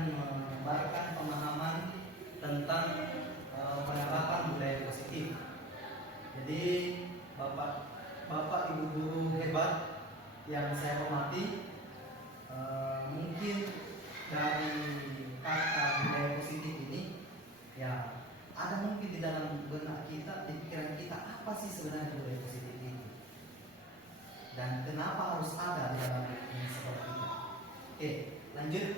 akan menyebarkan pemahaman tentang penerapan budaya positif. Jadi Bapak Ibu guru hebat yang saya hormati, mungkin dari kata budaya positif ini, ya ada mungkin di dalam benak kita, di pikiran kita, apa sih sebenarnya budaya positif ini? Dan kenapa harus ada di dalam ini seperti itu? Oke, lanjut.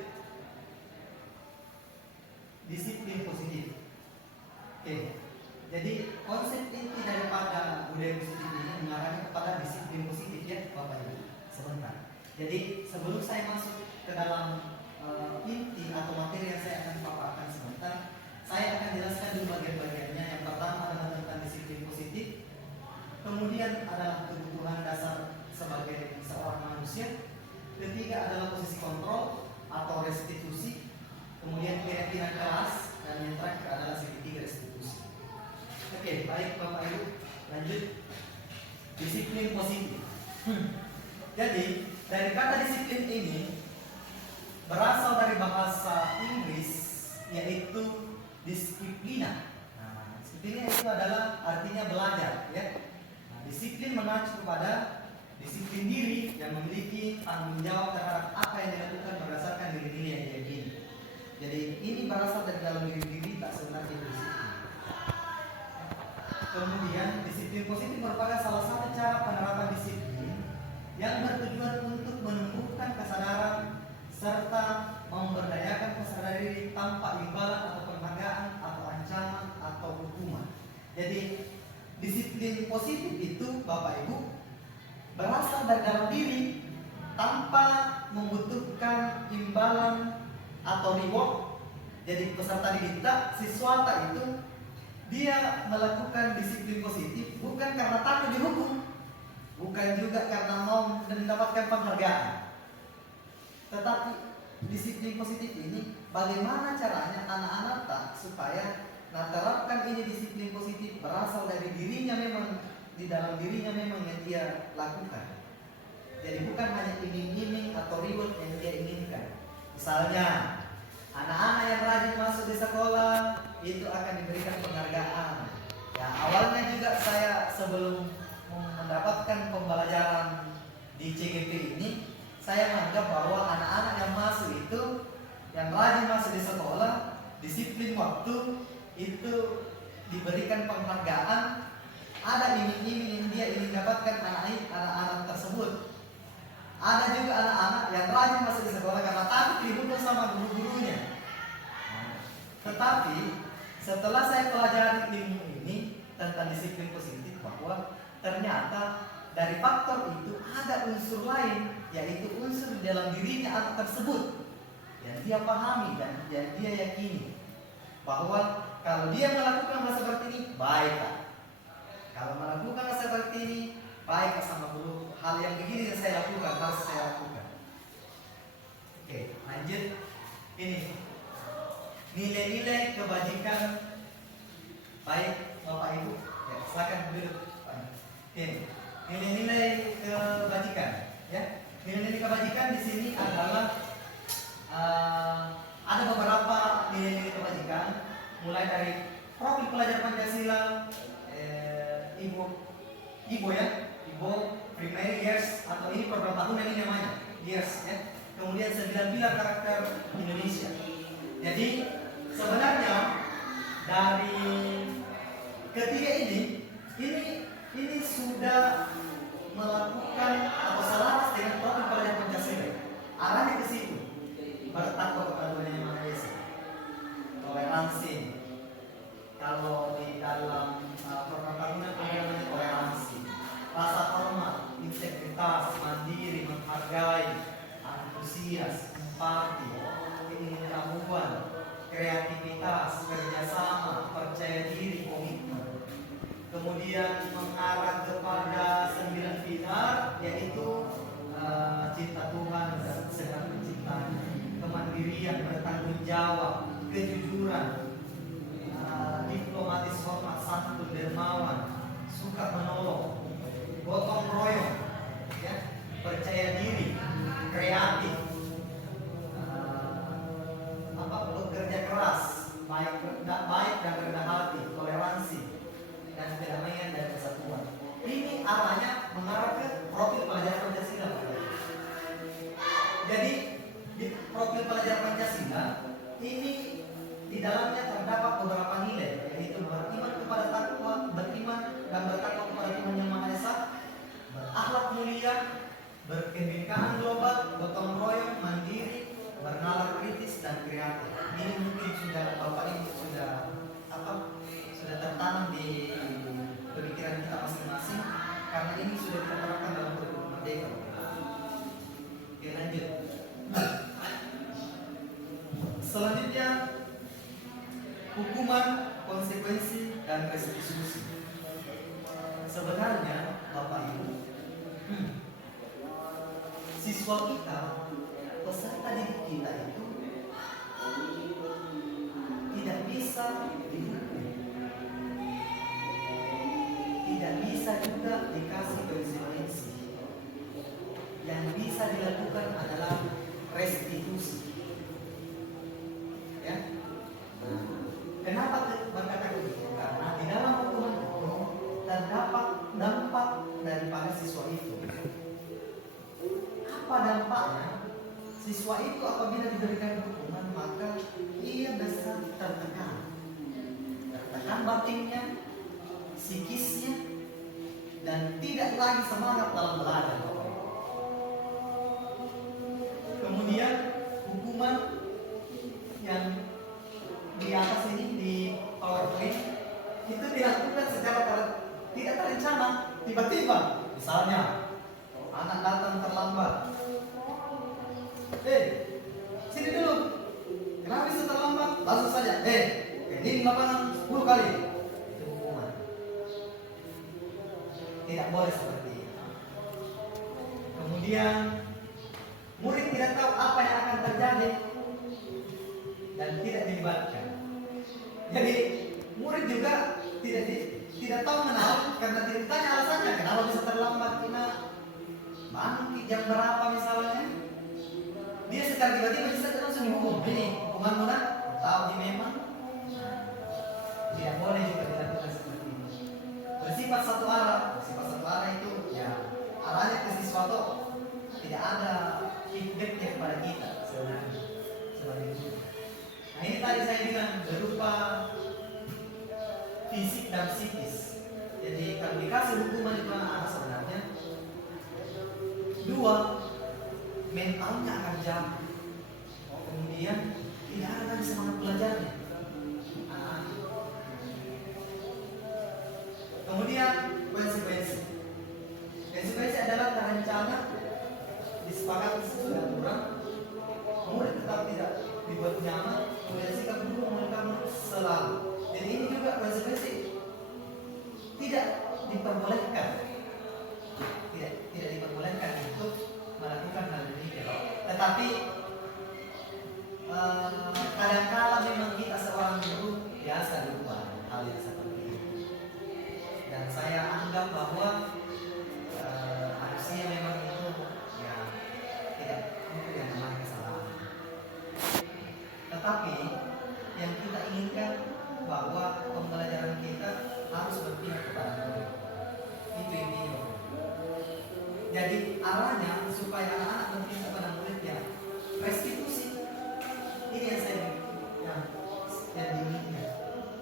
Disiplin positif. Oke, jadi konsep inti daripada budaya positif ini mengarahnya kepada disiplin positif, ya Bapak Ibu. Sebentar. Jadi sebelum saya masuk ke dalam inti atau materi yang saya akan paparkan sebentar, saya akan jelaskan dulu bagian-bagiannya. Yang pertama adalah tentang disiplin positif, kemudian adalah kebutuhan dasar sebagai seorang manusia, ketiga adalah posisi kontrol atau restitusi, kemudian keyakinan keras, dan yang terakhir adalah segitiga restitusi. Oke, baik Bapak Ibu, lanjut. Disiplin positif. Jadi dari kata disiplin ini berasal dari bahasa Inggris, yaitu disiplina. Nah, disiplina itu adalah artinya belajar, ya. Nah, disiplin mengacu kepada disiplin diri yang memiliki tanggung jawab terhadap apa yang dilakukan berdasarkan diri-diri yang diyakini. Jadi ini berasal dari dalam diri tak sebenarnya disiplin. Kemudian disiplin positif merupakan salah satu cara penerapan disiplin yang bertujuan untuk menumbuhkan kesadaran serta memberdayakan kesadaran diri tanpa imbalan atau penghargaan atau ancaman atau hukuman. Jadi disiplin positif itu Bapak Ibu berasal dari dalam diri tanpa membutuhkan imbalan atau reward. Jadi peserta diminta, siswata itu dia melakukan disiplin positif bukan karena takut dihukum, bukan juga karena mau mendapatkan penghargaan. Tetapi disiplin positif ini bagaimana caranya anak-anak tak supaya menerapkan ini disiplin positif berasal dari dirinya, memang di dalam dirinya memang yang dia lakukan. Jadi bukan hanya iming-iming atau reward yang dia inginkan. Misalnya anak-anak yang rajin masuk di sekolah itu akan diberikan penghargaan. Ya, awalnya juga saya sebelum mendapatkan pembelajaran di CGP ini, saya menganggap bahwa anak-anak yang masuk itu, yang rajin masuk di sekolah, disiplin waktu, itu diberikan penghargaan. Ada iming-iming yang dia ingin dapatkan anak-anak tersebut. Ada juga anak-anak yang rajin masuk di sekolah karena takut dihukum sama guru-gurunya. Tetapi setelah saya pelajari ilmu ini tentang disiplin positif, bahwa ternyata dari faktor itu ada unsur lain, yaitu unsur di dalam dirinya anak tersebut yang dia pahami dan yang dia yakini bahwa kalau dia melakukan hal seperti ini baik. Kalau melakukan hal seperti ini baik sama guru, hal yang begini yang saya lakukan harus saya lakukan. Oke, lanjut. Ini nilai-nilai kebajikan. Baik Bapak Ibu, ya, silakan duduk. Ini nilai-nilai kebajikan, ya. Nilai-nilai kebajikan di sini adalah ada beberapa nilai-nilai kebajikan, mulai dari profil pelajar Pancasila, Ibu primary years, atau ini program tahunan ini namanya years, ya. Kemudian 9 pilar karakter Indonesia. Jadi sebenarnya dari ketiga ini sudah melakukan atau selaras dengan profil pelajar Pancasila. Arahnya ke situ, bertakwa kepada Tuhan Yang Maha Esa, toleransi. Kalau di dalam program tahunan ada toleransi, rasa hormat, integritas, mandiri, menghargai, antusias, empati, keingintahuan, kreativitas, kerjasama, percaya diri, komitmen. Kemudian mengarah kepada 9 pilar, yaitu cinta Tuhan dan segala penciptaan, kemandirian, bertanggung jawab, kejujuran, diplomatis, hormat, santun, dermawan, suka menolong, gotong royong, ya, percaya diri, kreatif, modul pelajaran Pancasila ini di dalamnya terdapat beberapa nilai, yaitu beriman kepada takwa, beriman dan bertakwa kepada Tuhan Yang Maha Esa, berakhlak mulia, berkebinekaan global, gotong royong, mandiri, bernalar kritis dan kreatif. Ini mungkin sudah Bapak ini sudah sudah tertanam di pemikiran kita masing-masing, karena ini sudah kita terapkan dalam kurikulum Merdeka. Oke, lanjut. Selanjutnya, hukuman, konsekuensi, dan restitusi. Sebenarnya Bapak Ibu, siswa kita, peserta didik kita itu tidak bisa dihukum, tidak bisa juga dikasih konsekuensi. Yang bisa dilakukan adalah restitusi. Ya. Kenapa berkata begitu? Karena di dalam hukuman itu terdapat dampak daripada siswa itu. Apa dampaknya? Siswa itu apabila diberikan hukuman, maka ia bisa tertekan batinnya, psikisnya, dan tidak lagi semangat dalam belajar. Kemudian hukuman yang di atas ini di PowerPoint itu dilakukan secara tidak terencana, tiba-tiba. Misalnya anak datang terlambat, sini dulu, kenapa bisa terlambat? Langsung saja, ini lapangan 10 kali. Itu hukuman. Tidak boleh seperti itu. Kemudian murid tidak tahu apa yang akan terjadi dan tidak dilibatkan. Jadi murid juga tidak tahu mengenal, karena tidak ditanya alasannya kenapa bisa terlambat. Kena bangun jam berapa misalnya, dia secara tiba-tiba bisa langsung dihukum. Ini hukuman mana? Tahu memang tidak boleh juga dilakukan seperti ini. Bersifat satu arah. Bersifat satu arah itu ya arahnya ke siswa itu tidak ada feedbacknya kepada kita sebenarnya sebagai guru. Nah, ini tadi saya bilang berupa fisik dan psikis. Jadi kalau dikasih hukuman itu anak-anak sebenarnya, dua, mentalnya akan jatuh. Kemudian tidak ada lagi semangat belajarnya. Kemudian konsekuensi. Konsekuensi adalah terencana, disepakati sesuai aturan, murid tetap tidak dibuat nyaman, kemudian sikap guru memulihkan murid selalu. Jadi ini juga konsekuensi tidak diperbolehkan, tidak diperbolehkan untuk melakukan hal ini. Tetapi kadang-kala memang kita seorang guru biasa lupa hal yang seperti ini. Dan saya anggap bahwa manusia memang itu ya tidak mungkin yang namanya kesalahan. Tetapi yang kita inginkan bahwa pembelajaran kita harus berpihak kepada murid. Itu intinya. Jadi arahnya supaya anak-anak berpihak kepada muridnya, restitusi. Ini yang saya diinginkan.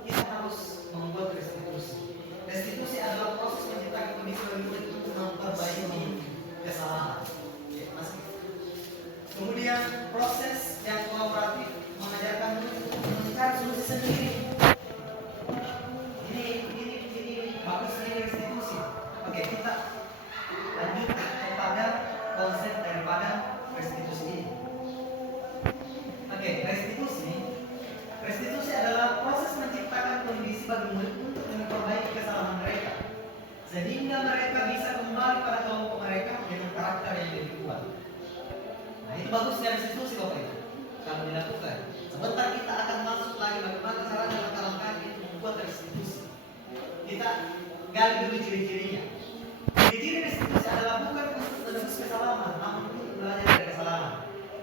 Kita harus membuat restitusi. Restitusi adalah proses menciptakan kondisi bagi murid untuk memperbaiki kesalahan. Kemudian proses yang kolaboratif mengajarkan murid untuk mencari solusi sendiri. Ini bagus ini restitusi. Oke, kita lanjut kepada konsep daripada restitusi ini. Oke, restitusi adalah proses menciptakan kondisi bagi murid untuk memperbaiki kesalahan mereka, sehingga mereka bisa kembali pada kelompok mereka dengan karakter yang lebih kuat. Nah, itu bagusnya restitusi Bapak Ibu. Kalau dilakukan, sebentar kita akan masuk lagi bagaimana caranya langkah-langkah untuk membuat restitusi. Kita gali dulu ciri-cirinya. Ciri-ciri restitusi adalah bukan untuk menebus kesalahan, namun untuk belajar dari kesalahan.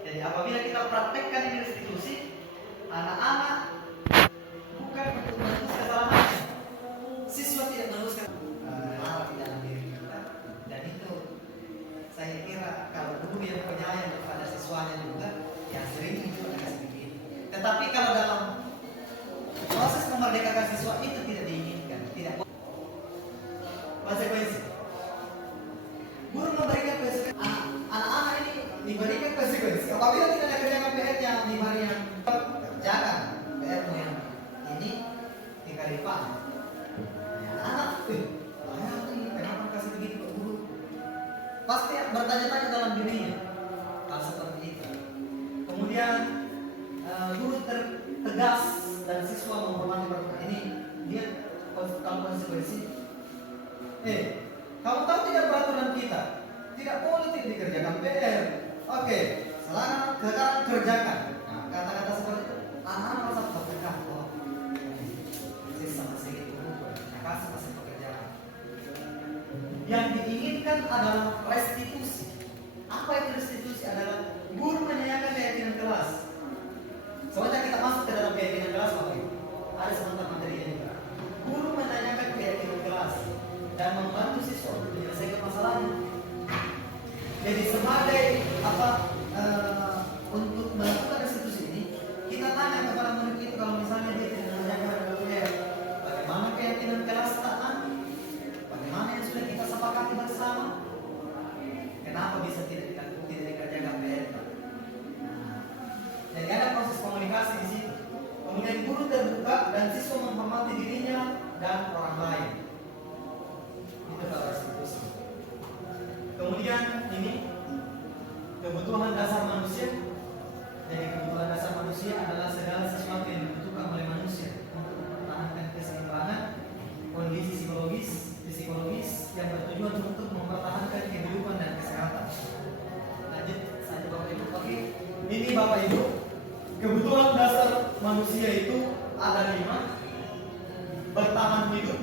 Jadi apabila kita praktekkan ini restitusi, anak-anak bukan untuk menebus kesalahannya. Siswa tidak menebus kesalahan di dalam diri kita. Dan itu saya kira kalau guru yang penyayang kepada siswanya juga, ya sering Tetapi kalau dalam proses memerdekakan siswa itu tidak diinginkan, tidak boleh. Konsekuensi. Guru memberikan konsekuensi. Anak-anak ini diberikan konsekuensi. Apabila tidak ada kerjakan PR yang diberi yang kerjakan PR-mu yang ini tiga lipat. Anak, kenapa kasih begitu ke guru? Pasti bertanya-tanya dalam dirinya hal seperti itu. Kemudian guru tegas dan siswa menghormati peraturan ini. Dia kalau konsekuensi. Kamu tahu tidak peraturan kita? Tidak boleh tidak dikerjakan PR. Oke, sekarang kerjakan. Nah, kata-kata seperti itu, anak-anak merasa tertekan. Oh, sama segitu, kasih pekerjaan. Yang diinginkan adalah restitusi. Apa itu restitusi? Adalah guru menanyakan keyakinan kelas. Soalnya kita masuk ke dalam keyakinan kelas, Bapak Ibu. Ada sebentar materinya juga. Guru menanyakan keyakinan kelas dan membantu siswa untuk menyelesaikan masalahnya. Jadi sebagai untuk melakukan restitusi ini, kita tanya kepada murid itu kalau misalnya dia tidak menjaga bagaimana keyakinan kelas taat, bagaimana yang sudah kita sepakati bersama, kenapa bisa tidak dikerjakan PR? Jadi ada proses komunikasi di situ. Kemudian guru terbuka dan siswa menghormati dirinya dan orang lain. Itu adalah restitusi. Kemudian ini kebutuhan dasar manusia. Jadi kebutuhan dasar manusia adalah segala sesuatu yang dibutuhkan oleh manusia untuk mempertahankan keseimbangan kondisi psikologis yang bertujuan untuk mempertahankan kehidupan dan kesehatan. Lanjut saja Bapak Ibu. Oke, ini Bapak Ibu, kebutuhan dasar manusia itu ada 5. Bertahan hidup.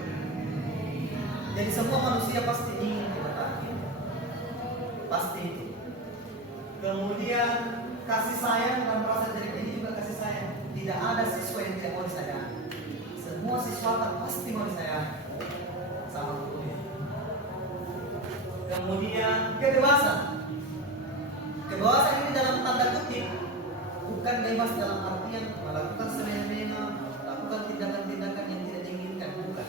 Jadi semua manusia pasti ingin bertahan hidup. Pasti itu. Kemudian kasih sayang dan merasa diri ini juga kasih sayang. Tidak ada siswa yang tidak mau disayang. Semua siswa pasti mau disayang sama gurunya. Kemudian kebebasan. Kebebasan ini dalam tanda kutip bukan bebas dalam artian melakukan semena-mena, melakukan tindakan-tindakan yang tidak diinginkan, bukan.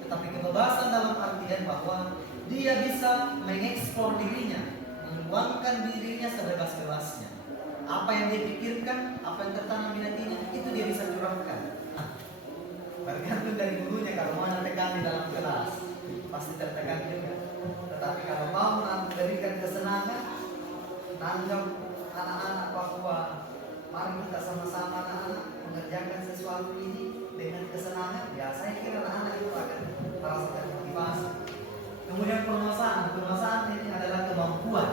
Tetapi kebebasan dalam artian bahwa dia bisa mengeksplor dirinya, meluangkan dirinya sebebas-bebasnya. Apa yang dia pikirkan, apa yang tertanam di hatinya, itu dia bisa curahkan. Bergantung dari gurunya, kalau mana tekan di dalam kelas, pasti tertekan juga. Tetapi kalau mau memberikan kesenangan, nanggap anak-anak Papua, mari kita sama-sama anak-anak mengerjakan sesuatu ini dengan kesenangan. Ya, saya kira anak-anak itu akan merasakan motivasi. Kemudian penguasaan ini adalah kemampuan.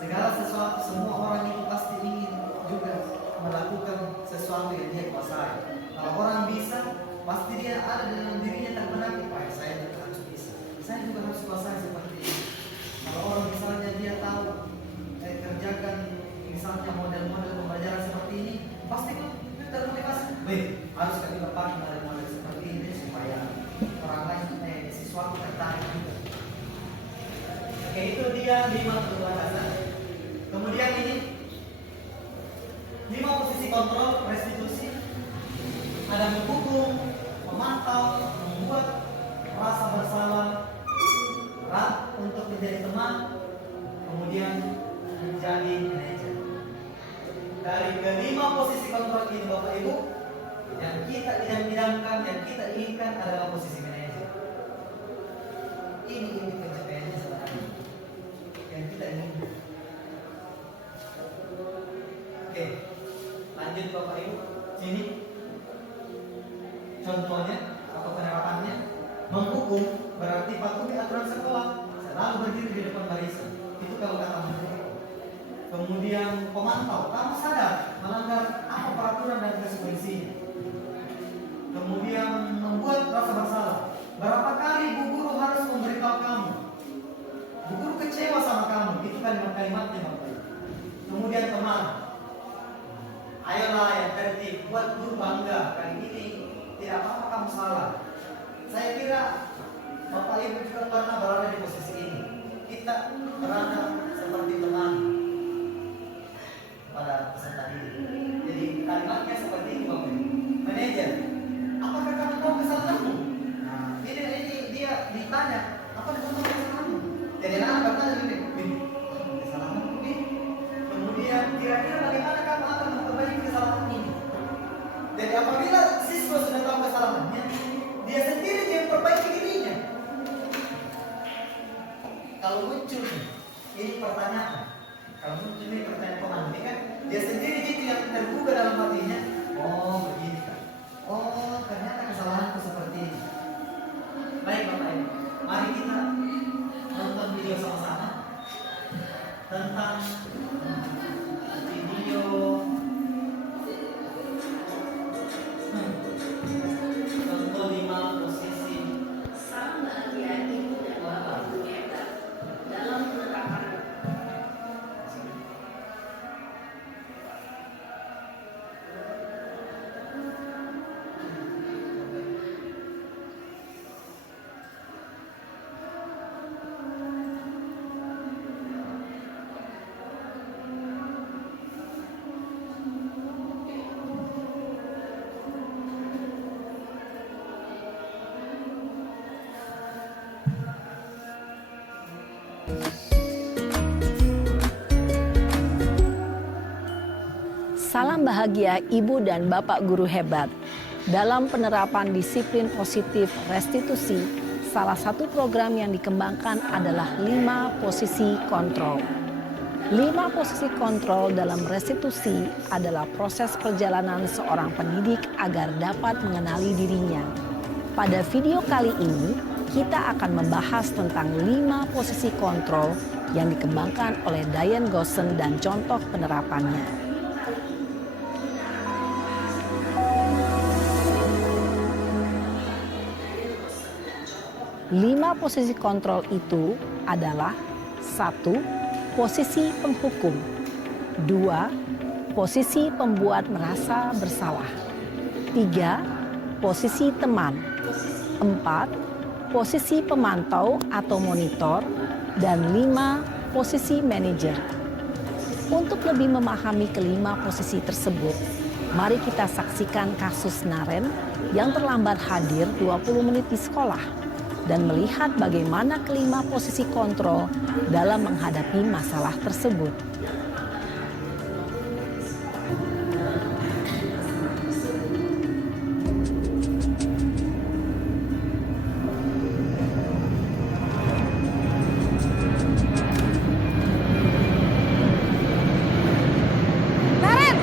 Segala sesuatu, semua orang itu pasti ingin juga melakukan sesuatu yang dia kuasai. Kalau orang bisa, pasti dia ada dalam dirinya tak menang. Saya juga harus bisa. Saya juga harus kuasai seperti ini. Kalau orang misalnya dia tahu kerjakan misalnya model-model pembelajaran seperti ini, pasti termotivasi. Baik, harus kami pakai model-model seperti ini supaya orang lain siswa tertarik juga. Oke, itu dia 5 kebutuhan dasar. Kemudian ini 5 posisi kontrol restitusi. Ada menghukum, memantau, membuat rasa bersalah, untuk menjadi teman, kemudian menjadi manajer. Dari kelima posisi kontrol ini Bapak Ibu, yang kita idam-idamkan, yang kita inginkan adalah posisi manajer. Ini pencapaiannya sebenarnya yang kita inginkan. Oke, lanjut Bapak Ibu. Sini contohnya atau penerapannya. Menghukum berarti patuhi aturan sekolah, selalu berdiri di depan barisan. Itu kalau kata menteri. Kemudian pemantau, kamu sadar melanggar apa peraturan dan konsekuensinya. Kemudian membuat rasa bersalah. Berapa kali bu guru harus memberitahu kamu? Bu guru kecewa sama kamu. Itu kalimat-kalimatnya Bapak Ibu. Kemudian teman, ayolah yang tertib, buat guru bangga. Kali ini tidak apa-apa kamu salah. Saya kira Bapak Ibu juga pernah berada di posisi ini. Kita berada seperti teman pada peserta ini. Jadi kalimatnya manajer, apakah kamu tahu kesalahanmu? Nah, ini dia ditanya, apa kesalahanmu? Jadi anak bertanya ini, kesalahanmu ini. Kemudian kira-kira bagaimana kamu akan memperbaiki kesalahan ini? Jadi apabila siswa sudah tahu kesalahannya, dia sendiri yang memperbaiki dirinya. Kalau muncul ini pertanyaan, kalau muncul ini pertanyaan teman, ini kan dia sendiri itu yang terbuka dalam hatinya. Oh begini kan, oh ternyata kesalahanku seperti ini. Baik Bapak Ibu, mari kita nonton video sama-sama tentang video contoh 5 posisi. Salam bahagia ibu dan bapak guru hebat dalam penerapan. Salam bahagia ibu dan bapak guru hebat. Dalam penerapan disiplin positif restitusi, salah satu program yang dikembangkan adalah 5 posisi kontrol. 5 posisi kontrol dalam restitusi adalah proses perjalanan seorang pendidik agar dapat mengenali dirinya. Pada video kali ini, kita akan membahas tentang 5 posisi kontrol yang dikembangkan oleh Diane Gosson dan contoh penerapannya. 5 posisi kontrol itu adalah 1. Posisi penghukum. 2. Posisi pembuat merasa bersalah. 3. Posisi teman. 4. Posisi pemantau atau monitor. Dan 5. Posisi manajer. Untuk lebih memahami kelima posisi tersebut, mari kita saksikan kasus Naren yang terlambat hadir 20 menit di sekolah dan melihat bagaimana kelima posisi kontrol dalam menghadapi masalah tersebut. Naren!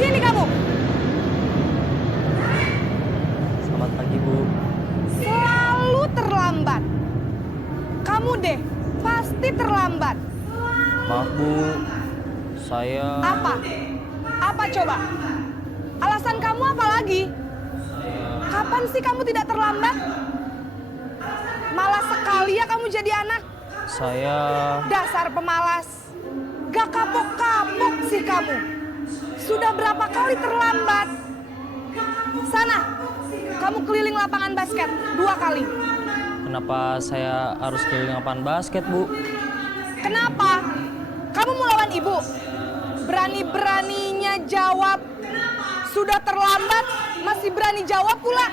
Sini kamu! Selamat pagi, Bu. Selalu terlambat. Kamu deh, pasti terlambat. Maaf, Bu. Saya... Apa? Apa coba? Alasan kamu apa lagi? Kapan sih kamu tidak terlambat? Malas sekali ya kamu jadi anak. Saya... Dasar pemalas. Gak kapok-kapok sih kamu. Sudah berapa kali terlambat? Sana, kamu keliling lapangan basket 2 kali. Kenapa saya harus keliling lapangan basket, Bu? Kenapa? Kamu mau lawan ibu? Berani-beraninya jawab. Sudah terlambat, masih berani jawab pula.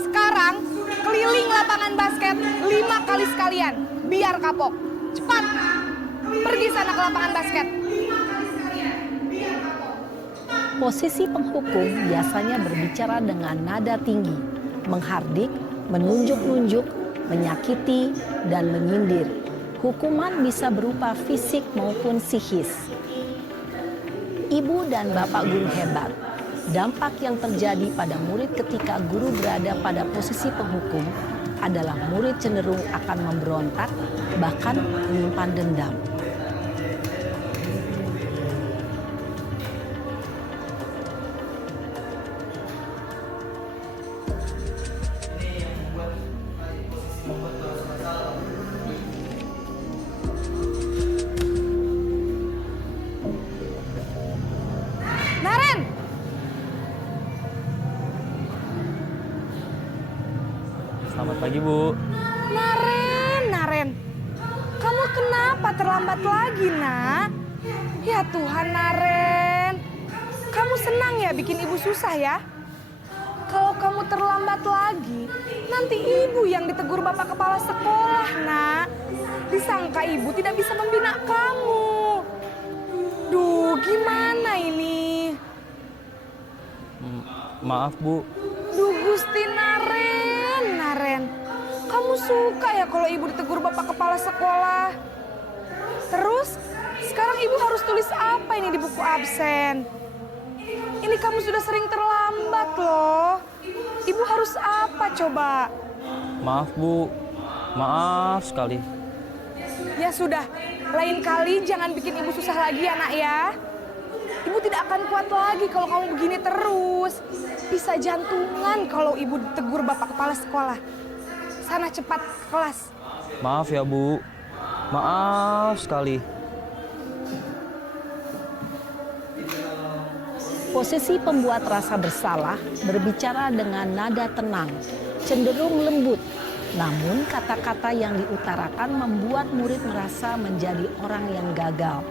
Sekarang, keliling lapangan basket 5 kali sekalian. Biar kapok. Cepat, pergi sana ke lapangan basket. Posisi penghukum biasanya berbicara dengan nada tinggi, menghardik, menunjuk-nunjuk, menyakiti, dan menyindir. Hukuman bisa berupa fisik maupun psikis. Ibu dan bapak guru hebat, dampak yang terjadi pada murid ketika guru berada pada posisi penghukum adalah murid cenderung akan memberontak, bahkan menyimpan dendam. Naren, Selamat pagi, Bu. Naren. Kamu kenapa terlambat lagi, nak? Ya Tuhan, Naren. senang ya bikin ibu susah ya? Kalau kamu terlambat lagi, nanti ibu yang ditegur bapak kepala sekolah, nak. Disangka ibu tidak bisa membina kamu. Duh, gimana ini? Maaf, Bu. Duh, Gusti Naren. Kamu suka ya kalau ibu ditegur bapak kepala sekolah? Terus, sekarang ibu harus tulis apa ini di buku absen? Ini kamu sudah sering terlambat loh. Ibu harus apa coba? Maaf, Bu. Maaf sekali. Ya sudah, lain kali jangan bikin ibu susah lagi ya nak ya. Ibu tidak akan kuat lagi kalau kamu begini terus. Bisa jantungan kalau ibu ditegur bapak kepala sekolah. Sana cepat ke kelas. Maaf ya, Bu. Maaf sekali. Posisi pembuat rasa bersalah berbicara dengan nada tenang, cenderung lembut. Namun kata-kata yang diutarakan membuat murid merasa menjadi orang yang gagal.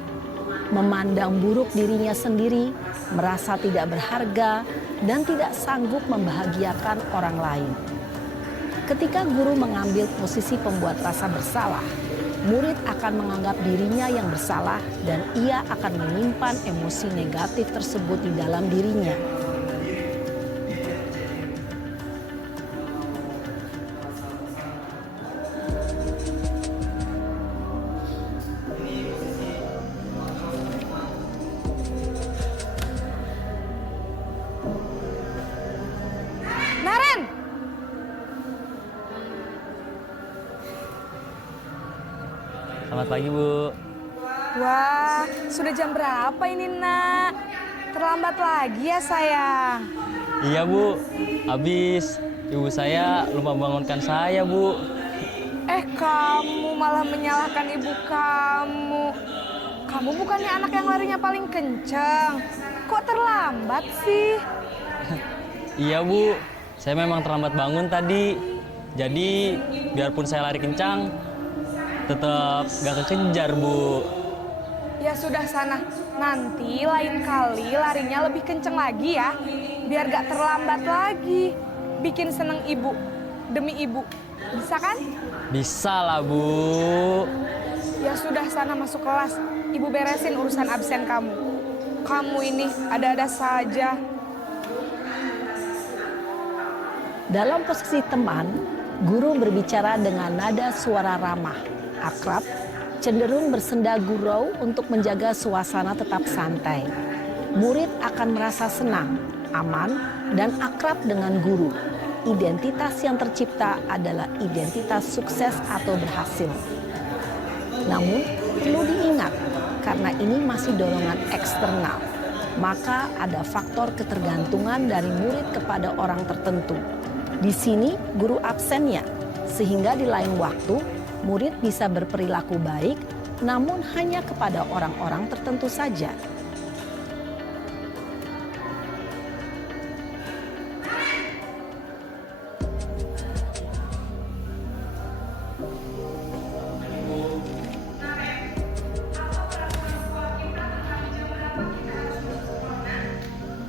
Memandang buruk dirinya sendiri, merasa tidak berharga, dan tidak sanggup membahagiakan orang lain. Ketika guru mengambil posisi pembuat rasa bersalah, murid akan menganggap dirinya yang bersalah dan ia akan menyimpan emosi negatif tersebut di dalam dirinya. Naren! Selamat pagi, Bu. Wah, sudah jam berapa ini nak? Terlambat lagi ya sayang. Iya, Bu. Habis ibu saya lupa bangunkan saya, Bu. Kamu malah menyalahkan ibu kamu. Kamu bukannya anak yang larinya paling kencang. Kok terlambat sih? Iya, Bu. Saya memang terlambat bangun tadi. Jadi, biarpun saya lari kencang, tetap gak kekejar, Bu. Ya sudah sana, nanti lain kali larinya lebih kenceng lagi ya. Biar gak terlambat lagi. Bikin seneng ibu, demi ibu. Bisa kan? Bisa lah, Bu. Ya sudah sana masuk kelas. Ibu beresin urusan absen kamu. Kamu ini ada-ada saja. Dalam posisi teman, guru berbicara dengan nada suara ramah, akrab, cenderung bersenda gurau untuk menjaga suasana tetap santai. Murid akan merasa senang, aman, dan akrab dengan guru. Identitas yang tercipta adalah identitas sukses atau berhasil. Namun, perlu diingat, karena ini masih dorongan eksternal, maka ada faktor ketergantungan dari murid kepada orang tertentu. Di sini guru absennya, sehingga di lain waktu murid bisa berperilaku baik, namun hanya kepada orang-orang tertentu saja.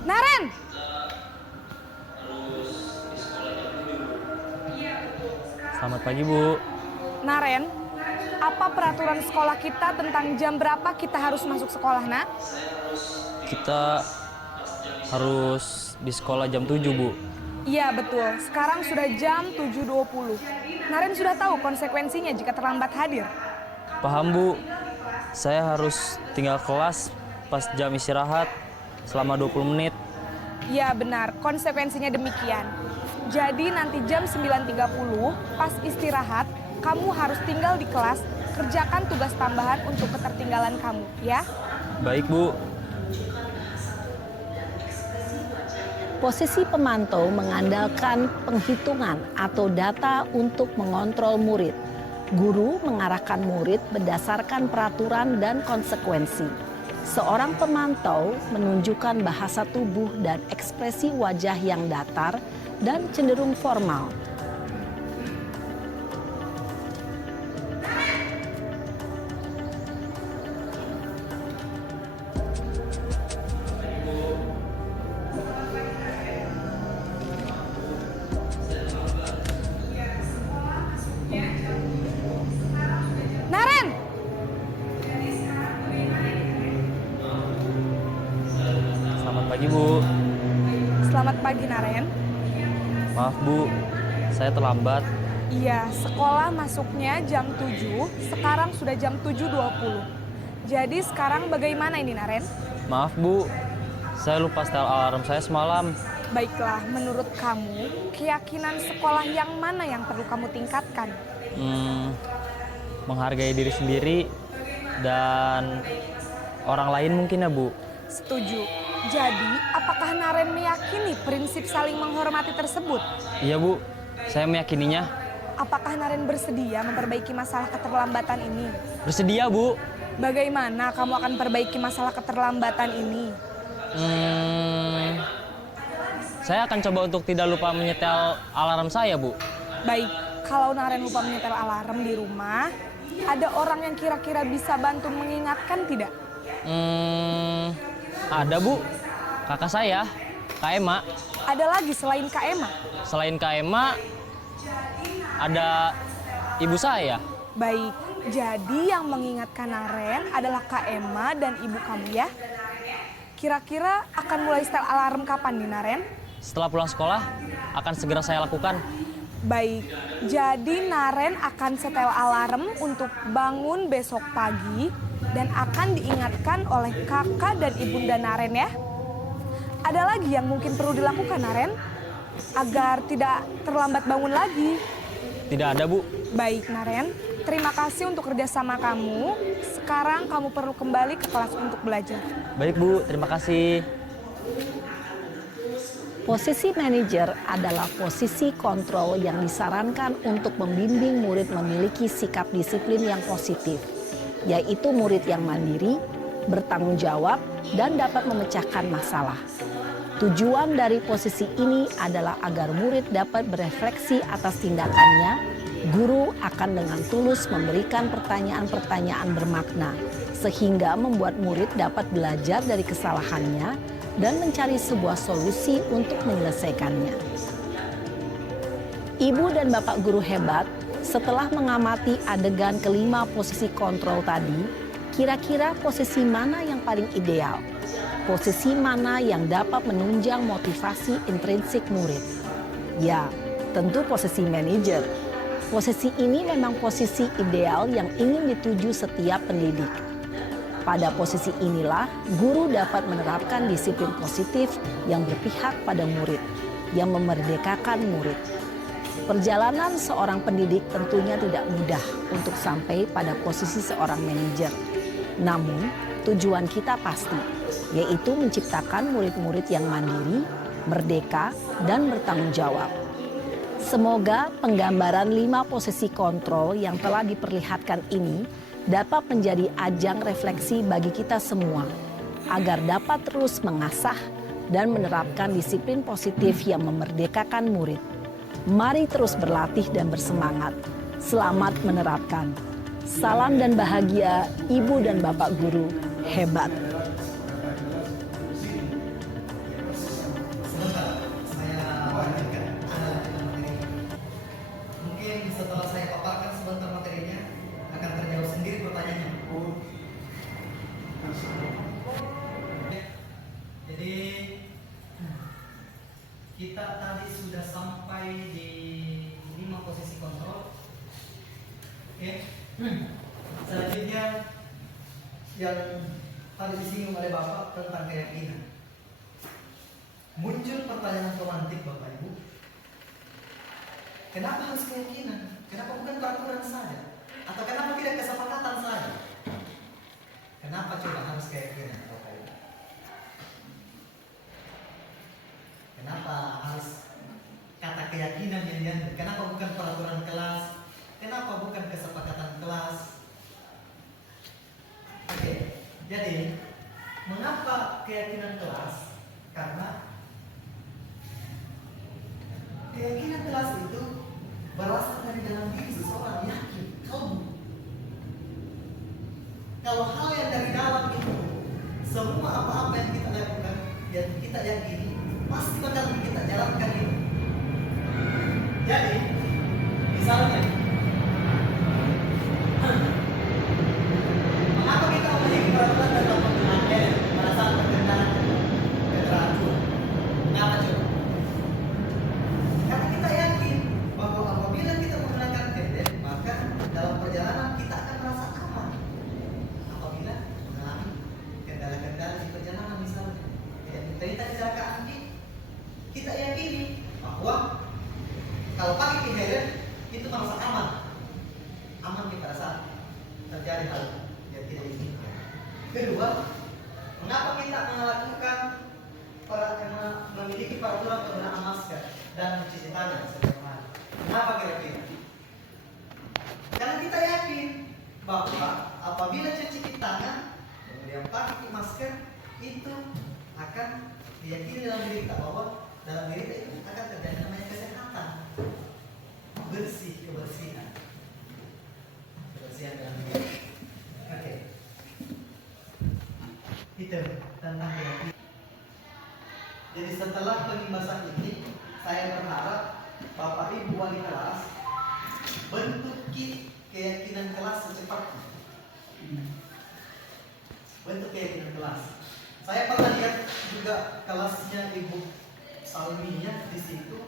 Naren! Selamat pagi, Bu. Naren, apa peraturan sekolah kita tentang jam berapa kita harus masuk sekolah, nak? Kita harus di sekolah jam 7, Bu. Iya betul, sekarang sudah jam 7.20. Naren sudah tahu konsekuensinya jika terlambat hadir. Paham, Bu. Saya harus tinggal kelas pas jam istirahat selama 20 menit. Iya benar, konsekuensinya demikian. Jadi nanti jam 9.30 pas istirahat, kamu harus tinggal di kelas, kerjakan tugas tambahan untuk ketertinggalan kamu, ya? Baik, Bu. Posisi pemantau mengandalkan penghitungan atau data untuk mengontrol murid. Guru mengarahkan murid berdasarkan peraturan dan konsekuensi. Seorang pemantau menunjukkan bahasa tubuh dan ekspresi wajah yang datar dan cenderung formal. Selamat pagi, Bu. Selamat pagi, Naren. Maaf, Bu. Saya terlambat. Iya, sekolah masuknya jam 7, sekarang sudah jam 7.20. Jadi sekarang bagaimana ini, Naren? Maaf, Bu. Saya lupa setel alarm saya semalam. Baiklah, menurut kamu, keyakinan sekolah yang mana yang perlu kamu tingkatkan? Menghargai diri sendiri dan orang lain mungkin ya, Bu. Setuju. Jadi, apakah Naren meyakini prinsip saling menghormati tersebut? Iya, Bu. Saya meyakininya. Apakah Naren bersedia memperbaiki masalah keterlambatan ini? Bersedia, Bu. Bagaimana kamu akan perbaiki masalah keterlambatan ini? Saya akan coba untuk tidak lupa menyetel alarm saya, Bu. Baik, kalau Naren lupa menyetel alarm di rumah, ada orang yang kira-kira bisa bantu mengingatkan tidak? Ada, Bu. Kakak saya, Kak Ema. Ada lagi selain Kak Ema? Selain Kak Ema, ada ibu saya. Baik, jadi yang mengingatkan Naren adalah Kak Ema dan ibu kamu ya? Kira-kira akan mulai setel alarm kapan nih, Naren? Setelah pulang sekolah, akan segera saya lakukan. Baik, jadi Naren akan setel alarm untuk bangun besok pagi dan akan diingatkan oleh kakak dan ibunda Naren ya. Ada lagi yang mungkin perlu dilakukan, Naren, agar tidak terlambat bangun lagi. Tidak ada, Bu. Baik, Naren. Terima kasih untuk kerjasama kamu. Sekarang kamu perlu kembali ke kelas untuk belajar. Baik, Bu. Terima kasih. Posisi manajer adalah posisi kontrol yang disarankan untuk membimbing murid memiliki sikap disiplin yang positif, yaitu murid yang mandiri, bertanggung jawab, dan dapat memecahkan masalah. Tujuan dari posisi ini adalah agar murid dapat berefleksi atas tindakannya. Guru akan dengan tulus memberikan pertanyaan-pertanyaan bermakna, sehingga membuat murid dapat belajar dari kesalahannya dan mencari sebuah solusi untuk menyelesaikannya. Ibu dan bapak guru hebat, setelah mengamati adegan kelima posisi kontrol tadi, kira-kira posisi mana yang paling ideal? Posisi mana yang dapat menunjang motivasi intrinsik murid? Ya, tentu posisi manajer. Posisi ini memang posisi ideal yang ingin dituju setiap pendidik. Pada posisi inilah, guru dapat menerapkan disiplin positif yang berpihak pada murid, yang memerdekakan murid. Perjalanan seorang pendidik tentunya tidak mudah untuk sampai pada posisi seorang manajer. Namun, tujuan kita pasti, yaitu menciptakan murid-murid yang mandiri, merdeka, dan bertanggung jawab. Semoga penggambaran 5 posisi kontrol yang telah diperlihatkan ini dapat menjadi ajang refleksi bagi kita semua, agar dapat terus mengasah dan menerapkan disiplin positif yang memerdekakan murid. Mari terus berlatih dan bersemangat. Selamat menerapkan. Salam dan bahagia Ibu dan Bapak Guru hebat. Sebentar, saya lanjutkan materi. Mungkin setelah saya paparkan sebentar materinya, akan terjawab sendiri pertanyaannya. Jadi kita tadi sudah sampai di 5 posisi kontrol. Oke. Selanjutnya yang tadi disinggung oleh Bapak tentang keyakinan. Muncul pertanyaan romantik Bapak Ibu. Kenapa harus keyakinan? Kenapa bukan peraturan saja? Atau kenapa tidak kesepakatan saja? Kenapa coba harus keyakinan Bapak Ibu? Kenapa harus kata keyakinan yang diambil? Kenapa bukan peraturan kelas? Kenapa bukan kesepakatan kelas? Oke, jadi mengapa keyakinan kelas? Karena keyakinan kelas itu berasal dari dalam diri seseorang, yakin, kalbu. Kalau hal yang dari dalam itu, semua apa-apa yang kita lakukan, yang kita yakini, pasti bakal kita jalankan itu. Jadi, misalnya, mengapa kita memiliki peraturan dan penggunaan pada saat berkendara? Mengapa kita melakukan memiliki peraturan penggunaan masker dan mencuci tangan setiap hari? Kenapa kira-kira? Karena kita yakin bahwa apabila cuci tangan kemudian pakai masker itu akan diyakini dalam diri kita bahwa dalam diri kita itu akan terjadi namanya kesehatan, kebersihan dalam diri. Oke. Itu tentang keyakinan. Jadi setelah pembahasan ini, saya berharap Bapak Ibu wali kelas bentuk keyakinan kelas secepatnya. Bentuk keyakinan kelas. Saya pernah lihat juga kelasnya Ibu Salminya di situ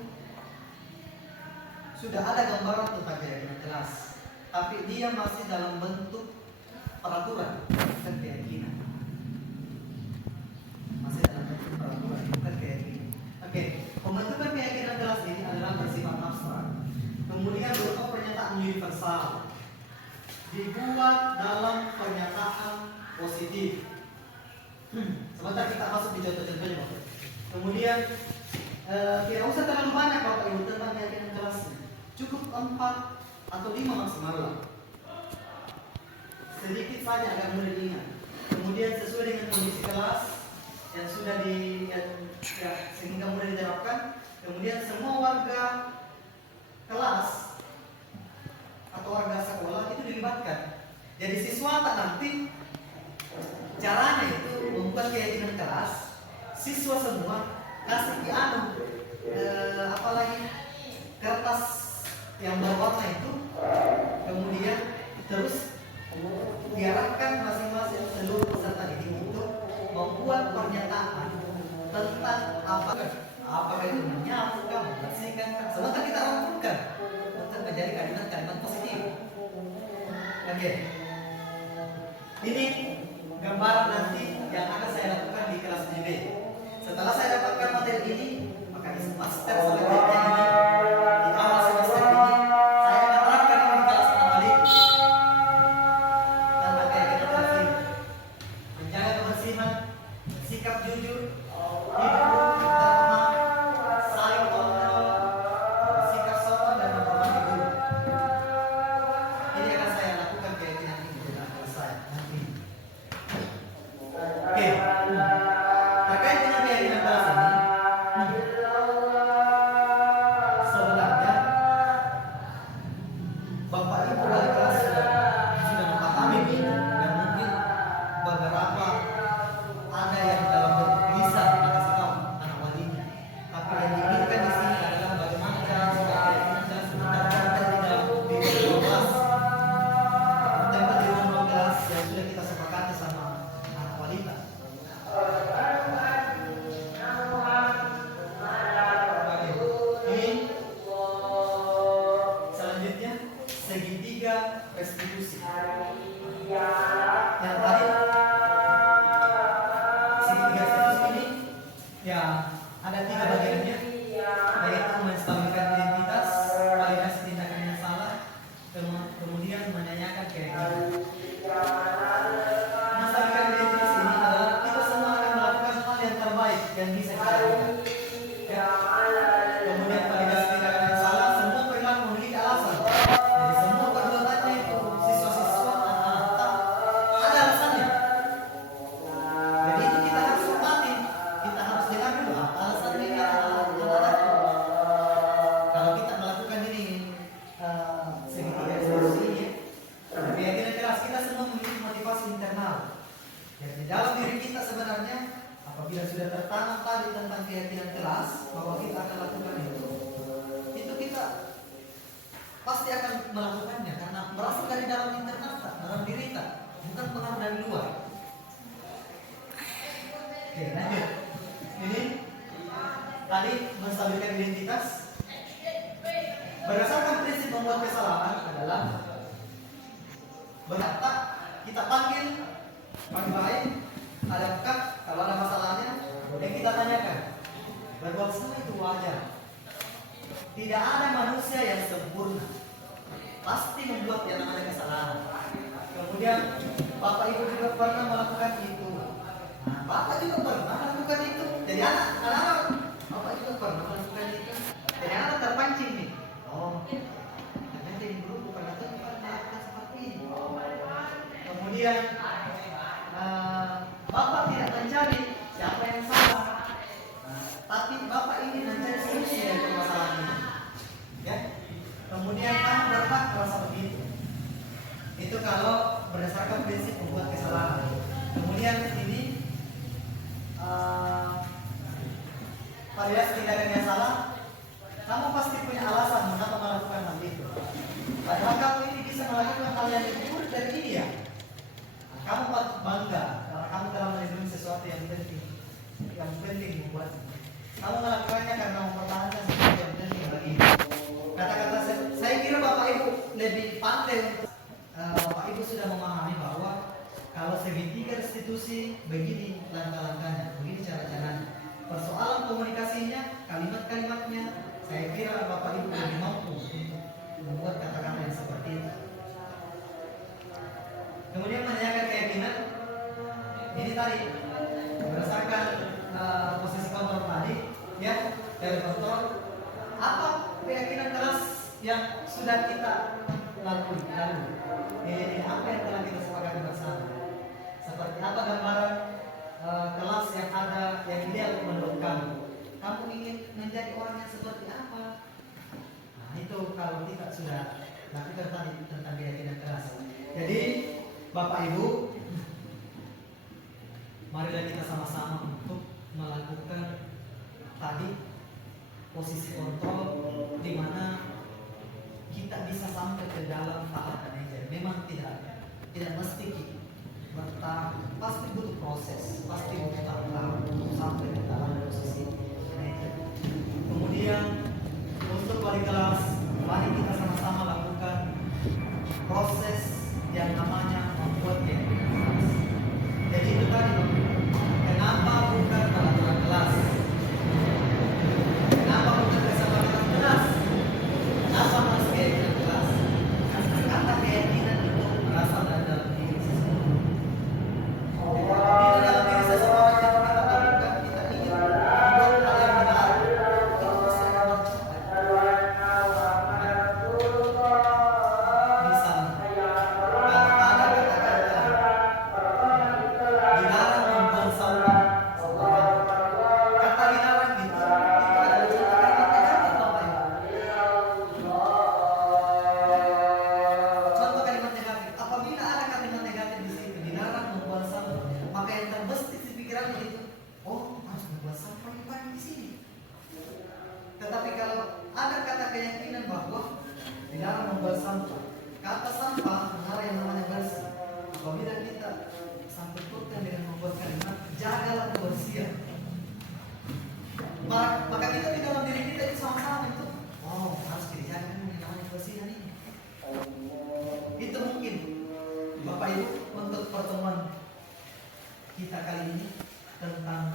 sudah ada gambaran tentang keyakinan kelas, tapi dia masih dalam bentuk peraturan bukan keyakinan. Masih dalam bentuk peraturan bukan keyakinan. Oke, pembentukan keyakinan kelas ini adalah bersifat abstrak. Kemudian berupa pernyataan universal, dibuat dalam pernyataan positif. Sebentar kita masuk di contoh-contohnya, Bapak. Kemudian tidak usah terlalu banyak Bapak Ibu tentang keyakinan kelasnya. Cukup 4 atau 5 maksimal lah. Sedikit saja agar mudah diingat. Kemudian sesuai dengan kondisi kelas yang sudah sehingga mudah diterapkan. Kemudian semua warga kelas atau warga sekolah itu dilibatkan. Jadi siswa tak nanti caranya itu membuat keyakinan kelas, siswa semua kasih apalagi kertas yang berwarna itu, kemudian terus diarahkan masing-masing seluruh peserta didik itu membuat pernyataan tentang apakah itu menyapukan, membersihkan, sebentar kita rangkumkan untuk menjadi kalimat-kalimat positif. Oke. Ini gambaran nanti yang akan saya lakukan di kelas JB. Setelah saya dapatkan materi ini, maka di semester selanjutnya ini, di awal semester ini, saya akan terapkan ini di kelas balik. Tentang keyakinan kelas ini, menjaga kebersihan, sikap jujur, hidup tertenang, saling tolong, sikap sopan dan menghormati guru. Ini akan saya lakukan keyakinan ini di dalam kelas saya nanti. Oke, terkait dengan keyakinan kelas ini, sebenarnya Bapak Ibu wali kelas sudah memahami ini dan mungkin beberapa ada yang dalam bentuk bisa kasih tahu anak walinya. Tapi yang diinginkan di sini adalah bagaimana cara supaya keyakinan kelas tercantum di dalam di ruang kelas. Tempat di ruang kelas yang sudah kita sepakati sama anak wanita. Ini selanjutnya segitiga restitusi. Yang tadi segitiga restitusi ini ya ada 3 bagiannya, yaitu menstabilkan identitas, validasi tindakan yang salah, kemudian menanyakan keyakinan. Menstabilkan identitas ini adalah kita semua akan melakukan hal yang terbaik yang bisa kita lakukan. Kemudian validasi tindakan yang salah, semua perilaku memiliki alasan. Jadi semua perbuatannya itu siswa-siswa anak-anak ada alasannya. Jadi itu kita harus hormati, kita harus dengar dulu alasannya ini anak-anak. Kalau kita melakukan ini segitiga restitusi ini, keyakinan kelas kita semua memiliki motivasi internal. Jadi di dalam diri kita sebenarnya apabila sudah tertanam tadi tentang keyakinan kelas bahwa kita akan lakukan itu kita pasti akan melakukannya karena berasal dari dalam internal kita, dalam diri kita, bukan pengaruh dari luar. Oke, lanjut. Ini tadi menstabilkan identitas berdasarkan prinsip membuat kesalahan adalah berkata kita panggil baik-baik, adakah kalau ada masalahnya yang kita tanyakan. Berbuat salah itu wajar. Tidak ada manusia yang sempurna, pasti membuat yang namanya kesalahan. Kemudian Bapak Ibu juga pernah melakukan itu. Nah, Ya, anak-anak, Bapak juga pernah melakukan itu. Jadi anak terpancing nih. Oh, ternyata di guru pernah melakukan seperti ini. Kemudian Bapak tidak mencari siapa yang salah, tapi Bapak ingin mencari solusi dari permasalahan ini. Ya. Kemudian kamu berhak merasa begitu. Itu kalau berdasarkan prinsip membuat kesalahan. Kemudian ini pada tindakan yang salah, kamu pasti punya alasan mengapa melakukan hal itu. Padahal kamu ini bisa melakukan hal yang lebih buruk dari dia. Nah, kamu patut bangga karena kamu telah melindungi sesuatu yang penting membuat. Kamu melakukannya karena mempertahankan sesuatu yang penting bagi ibu. Kata-kata saya kira Bapak Ibu lebih pandai untuk Bapak Ibu sudah memahami bahwa kalau segitiga restitusi begini langkah-langkahnya, begini cara-caranya. Persoalan komunikasinya, kalimat-kalimatnya, saya kira Bapak Ibu lebih mampu untuk membuat kata-kata yang seperti itu. Kemudian menanyakan keyakinan, ini tadi berdasarkan posisi kontrol tadi, ya dari kontrol, apa keyakinan keras yang sudah kita lalui? Ini apa yang telah kita sepakati bersama? Seperti apa gambaran kelas yang ada yang ideal menurut kamu? Kamu ingin menjadi orang yang seperti apa? Nah itu kalau kita sudah lakukan tadi tentang keyakinan keras. Jadi Bapak Ibu, marilah kita sama-sama untuk melakukan tadi posisi kontrol di mana kita bisa sampai ke dalam tahap manajer. Memang tidak mesti bertahap, pasti butuh proses, pasti butuh tahap untuk sampai ke dalam posisi manajer. Kemudian untuk wali kelas, mari kita sama-sama lakukan proses yang namanya membuat keyakinan kelas. Jadi itu tadi, kenapa bukan peraturan kelas? Kenapa bukan kesepakatan kelas? Kenapa harus keyakinan kelas? Karena kata keyakinan itu berasal dari dalam diri seseorang. Bila dalam diri seseorang yang kita lakukan, kita ingin membuat hal yang benar, itu pasti akan tercapai. Misalnya, kalau ada kata-kata dilarang membuang sampah, kata dilarang itu adalah contoh kalimat negatif, Bapak Ibu. Contoh kalimat negatif. Apabila ada kalimat negatif di situ, dilarang membuang sampah, maka yang terbesit di pikiran itu, oh harus membuang sampah di sini. Tetapi kalau ada kata keyakinan bahwa dilarang membuang sampah, kata sampah mengarah yang namanya bersih. Apabila kita sangkutkan dengan membuat kalimat, jagalah kebersihan. Maka kita di dalam diri kita itu sama-sama itu, oh harus dijaga yang namanya kebersihan ini. Itu mungkin Bapak Ibu untuk pertemuan kita kali ini tentang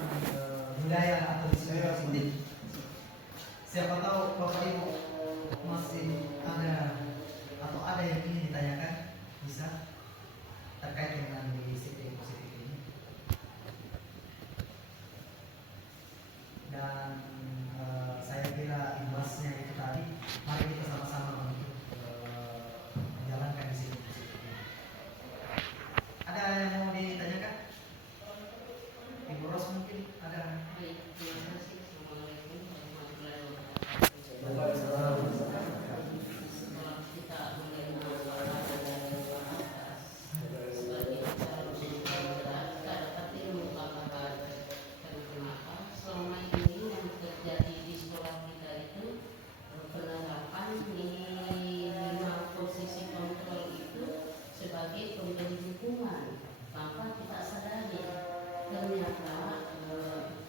budaya atau diskusi positif. Siapa tahu Bapak Ibu masih ada atau ada yang ingin ditanyakan, bisa terkait dengan disiplin positif ini. Dan saya kira imbasnya itu tadi, mari kita sama-sama untuk menjalankan disiplin positif ini. Ada yang mau ditanyakan? Ibu Ros mungkin ada.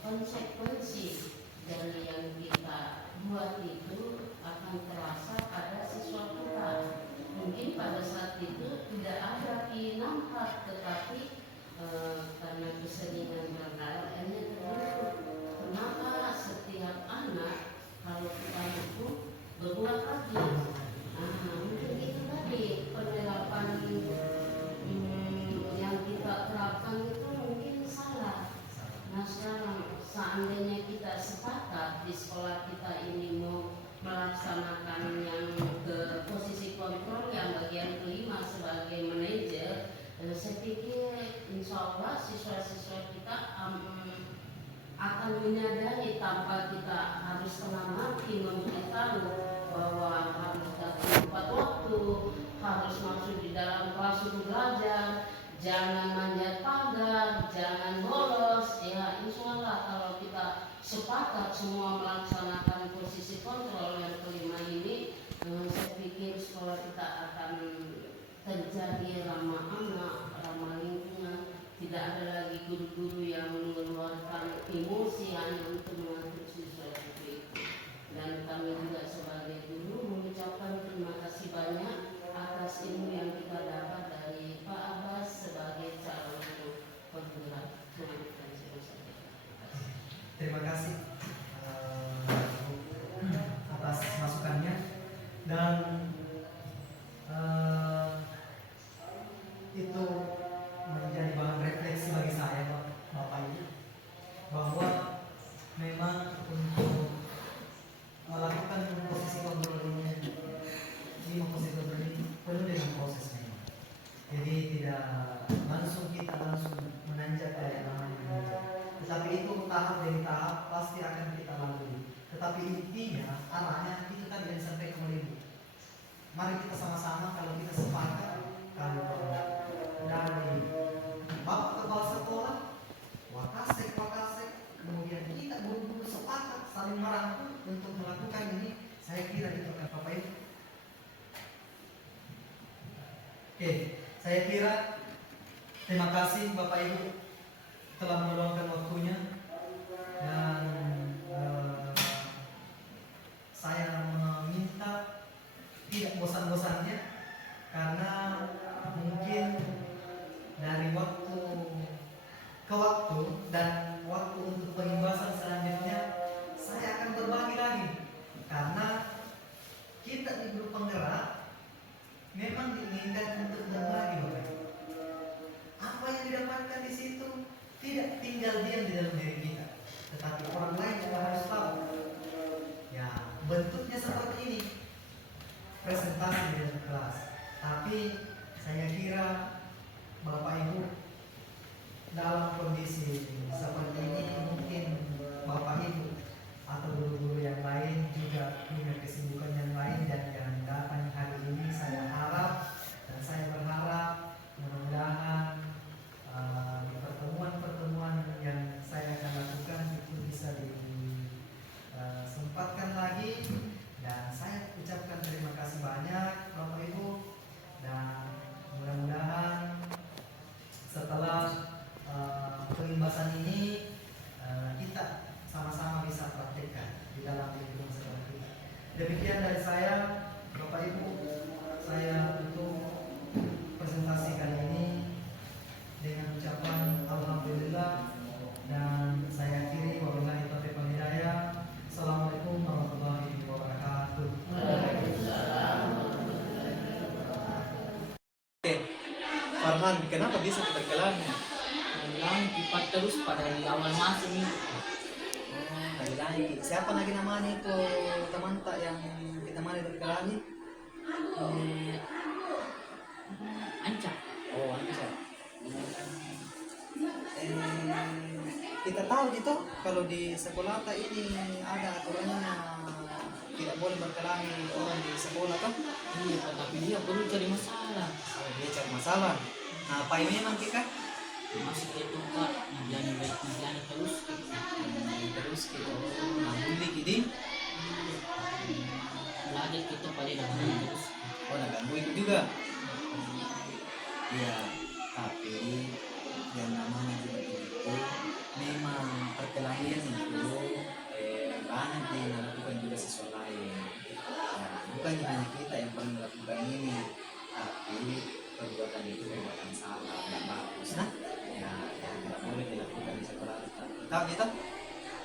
Konsekuensi dari yang kita buat itu akan terasa pada siswa kita. Mungkin pada saat itu tidak ada nampak, tetapi karena kesenian berdarah ini terbentuk. Kenapa setiap anak kalau kita itu berbuat lagi? Mungkin itu tadi penerapan yang kita terapkan itu mungkin salah. Nah sekarang seandainya melaksanakan yang ke posisi kontrol yang bagian kelima sebagai manajer, saya pikir insya Allah siswa-siswa kita akan menyadari tanpa kita harus setengah mati memberitahu bahwa harus datang tepat waktu, harus masuk di dalam kelas untuk belajar, jangan manjat pagar, jangan bolos. Ya insya Allah kalau kita sepakat semua melaksanakan posisi kontrol yang kelima ini, saya pikir sekolah kita akan terjadi ramah anak, ramah lingkungan. Tidak ada lagi guru-guru yang mengeluarkan emosi hanya untuk mengatur siswa itu. Dan kami juga sebagai guru mengucapkan terima kasih banyak atas ilmu yang kita dapat dari Pak Abbas sebagai calon penggerak. Terima kasih atas masukannya, dan itu menjadi bahan refleksi bagi saya, Bapak Ibu, bahwa memang untuk melakukan posisi kontrol ini, 5 posisi kontrol ini penuh dengan proses memang. Jadi tidak langsung kita menanjak ke yang namanya menanjak. Tetapi itu tahap demi tahap pasti akan kita lalui. Tetapi intinya arahnya itu tadi yang disampaikan oleh Ibu. Mari kita sama-sama, kalau kita sepakat, kalau dari Bapak Kepala Sekolah, Wakasek, kemudian kita guru-guru sepakat saling merangkul untuk melakukan ini, saya kira itu akan Bapak Ibu. Oke, saya kira terima kasih Bapak Ibu telah meluangkan waktunya, dan saya meminta tidak bosan-bosannya, karena mungkin dari waktu ke waktu dan waktu untuk pembahasan selanjutnya saya akan berbagi lagi, karena kita di grup penggerak memang diinginkan untuk berbagi, Bapak. Apa yang didapatkan di situ tidak tinggal diam di dalam diri kita, tetapi orang lain juga harus tahu. Ya, bentuknya seperti ini, presentasi di dalam kelas. Tapi saya kira Bapak Ibu dalam kondisi seperti ini, mungkin Bapak Ibu atau guru-guru yang lain juga punya kesibukan yang lain dan yang datang hari ini. Saya harap dan saya berharap mudah-mudahan di pertemuan-pertemuan yang saya akan lakukan itu bisa disempatkan lagi, dan saya ucapkan terima kasih banyak Bapak Ibu, dan mudah-mudahan setelah pelimbasan ini kita sama-sama bisa praktekkan di dalam lingkungan sekolah kita. Demikian dari saya, Bapak Ibu. Saya tutup presentasi kali ini dengan ucapan alhamdulillah, dan saya akhiri wabillahi taufiq wal hidayah. Assalamualaikum warahmatullahi wabarakatuh. Farhan, kenapa bisa terkelan? Bilang kipat terus pada di awal masuk nih. Lagi siapa lagi namanya itu teman tak yang kita mana terkelani? Ancak. Oh, Anca. Kita tahu gitu kalau di sekolah tak ini ada aturannya tidak boleh berkelahi orang di sekolah kan? Iya, tapi dia perlu cari masalah. Oh, dia cari masalah. Nah, apa ini memang kita? Masuk ke tukar, ngejalani baik ngejalani terus. Terus kita bully gini. Belajar kita pada dalam terus. Oh, nak ganggu itu juga. Ya, tapi yang namanya juga itu memang perkelahian itu banyak dilakukan juga siswa lain. Ya, bukan hanya kita yang pernah melakukan ini, tapi perbuatan itu perbuatan salah, tidak bagus. Nah, ya, tidak boleh dilakukan di sekolah kita. Tetap kita,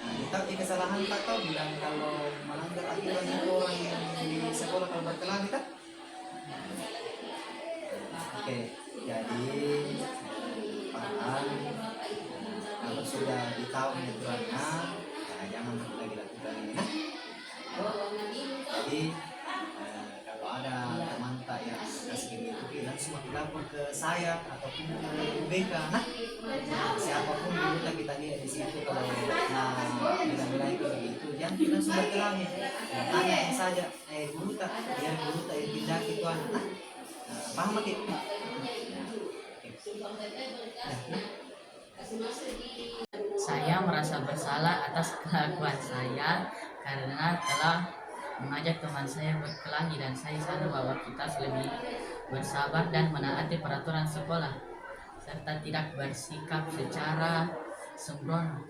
tetap di kesalahan tak tahu bilang kalau melanggar aturan itu orang yang di sekolah kalau berkelahi kita. Oke, jadi Farhan, kalau sudah ditahu aturannya, ya jangan lagi lakukan ini. Nah, Jadi kalau ada teman tak yang kasih begitu langsung lapor ke saya ataupun ke UBK. Nah, siapapun dulu kita lihat di situ kalau bilang-bilang begitu, jangan kita langsung berkelahi. Tanya saja, guru tak, biar guru tak yang tindak itu anak. Nah, paham makin? Saya merasa bersalah atas kelakuan saya karena telah mengajak teman saya berkelahi, dan saya sadar bahwa kita lebih bersabar dan menaati peraturan sekolah serta tidak bersikap secara sembrono.